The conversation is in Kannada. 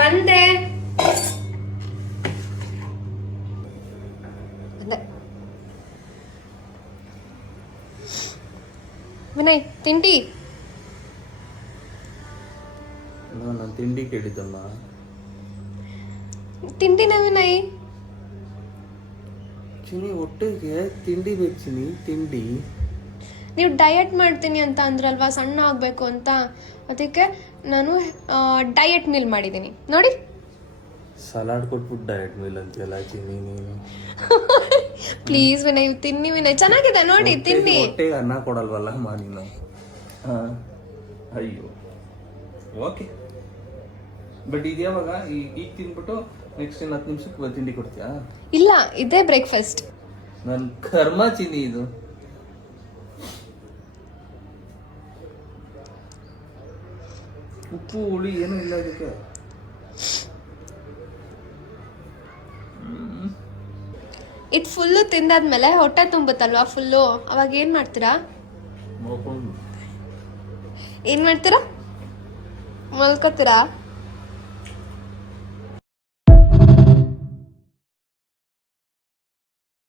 ಬಂದೆ. ವಿನಯ್ ತಿಂಡಿ. ನಾನು ತಿಂಡಿ ಕೇಳಿದ್ದಲ್ಲ. ತಿಂಡಿನ ವಿನಯ್. ಚಿನಿ ಹೊಟ್ಟೆಗೆ ತಿಂಡಿ ಬೇಕು ಚಿನಿ, ತಿಂಡಿ. ನೀವು ಡಯಟ್ ಮಾಡ್ತೀನಿ ಅಂತ ಅಂದ್ರಲ್ವಾ, ಸಣ್ಣ ಆಗ್ಬೇಕು ಅಂತ, ಅದಕ್ಕೆ ನಾನು ಡಯಟ್ ಮೀಲ್ ಮಾಡಿದ್ದೀನಿ ನೋಡಿ. ಸಲಾಡ್ ಕೊಟ್ಬಿಟ್ಟು ಡಯಟ್ ಮೀಲ್ ಅಂತೆಲ್ಲ ಚಿನಿ ನೀನು. ಪ್ಲೀಸ್ ವಿನಯ್ ತಿನ್ನಿ ವಿನಯ್, ಚೆನ್ನಾಗಿದೆ ನೋಡಿ ತಿನ್ನಿ. ಹೊಟ್ಟೆಗೆ ಅನ್ನ ಕೊಡಲ್ವಲ್ಲ ಮಾ ನೀನು. ಅಯ್ಯೋ ಓಕೆ, ಬಟ್ ಇದು ಯಾವಾಗ ಈಗ ತಿನ್ಬಿಟ್ಟು ನೆಕ್ಸ್ಟ್ 10 ನಿಮಿಷಕ್ಕೆ ತಿಂಡಿ ಕೊಡ್ತೀಯಾ? ಇಲ್ಲ, ಇದೇ ಬ್ರೇಕ್ಫಾಸ್ಟ್. ನನ್ ಕರ್ಮ ಚಿನಿ ಇದು. ಉಪ್ಪು ಹುಳಿ ಏನೂ ಇಲ್ಲ ಇದಕ್ಕೆ. ಇದು ಫುಲ್ಲು ತಿಂದಾದ್ಮೇಲೆ ಹೊಟ್ಟೆ ತುಂಬುತ್ತಲ್ವಾ ಫುಲ್ಲು, ಅವಾಗ ಏನ್ ಮಾಡ್ತೀರಾ? ಏನ್ ಮಾಡ್ತೀರಾ? ಮಲ್ಕೋತೀರಾ?